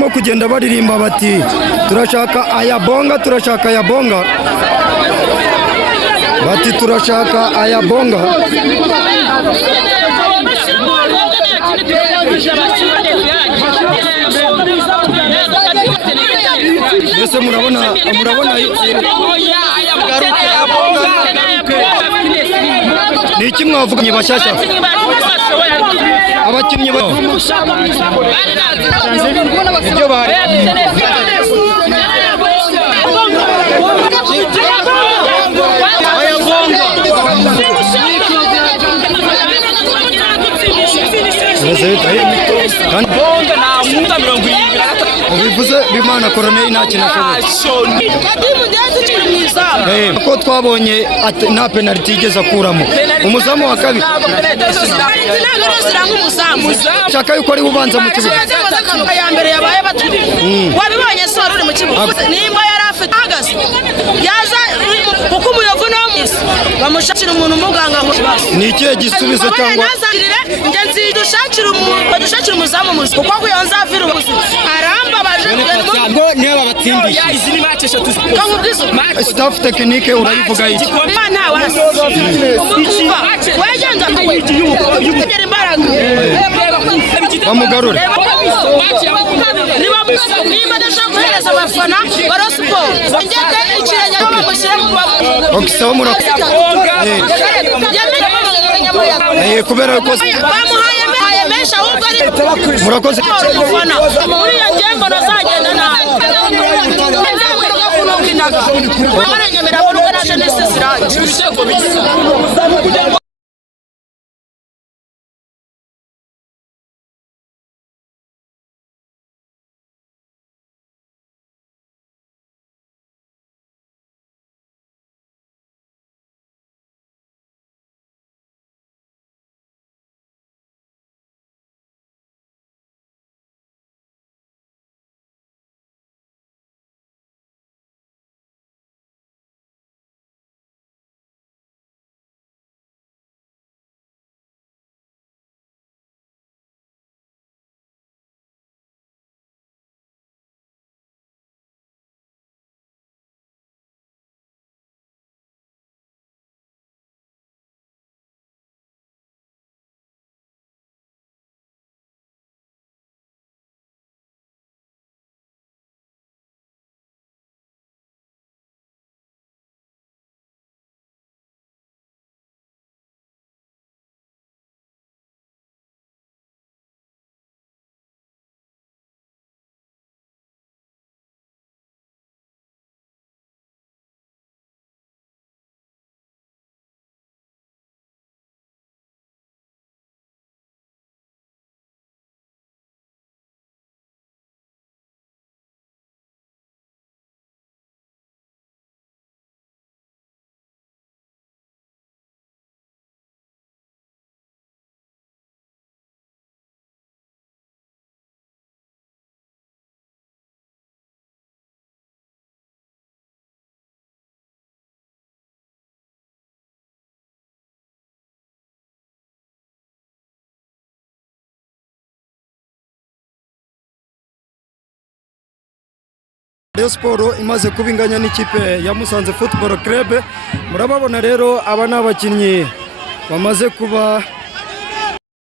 Mo kugenda baririmba bati turashaka ayabonga, turashaka ayabonga, bati turashaka ayabonga. Mbese murabona ni iki mwavuganye bashyashya abakinnyi ibyo bari bivuze bimana Koroneli nta kintu ashoboye ko twabonye nta penaliti igeze akuramo umuzamu wa kabiri shaka yuko ari ubanza mu kibuga ya mbere yabaye baturi wabibonye se wari uri mu kibuga nimba yari afite ahagaze yaza kuko umuyovu no bamushakira umuntu umuganga ngo ni ikihe gisubizo cyangwa ngenzi dushakira umuzamu muzi kuko kuyonzavira ubuzi arambabaje ngo niyo babatsindiye izi ni match eshatu staff technique urayivuga iki nta wasi wegenda kugera imbaraga bamugarure niba adashaka guhereza abafana wa Rayon Sports ngende ikirenge bamushyire mu okisaba kubera ko bamuhaye menshi ahubwo ari murakoze umufana muri iyo ngembo nazagenda nawe baranyemera ko naje nese ziranje ibitego bisa Rayon Sports imaze kubinganya n'ikipe ya Musanze Football Club. Murababona rero aba n'abakinnyi bamaze kuba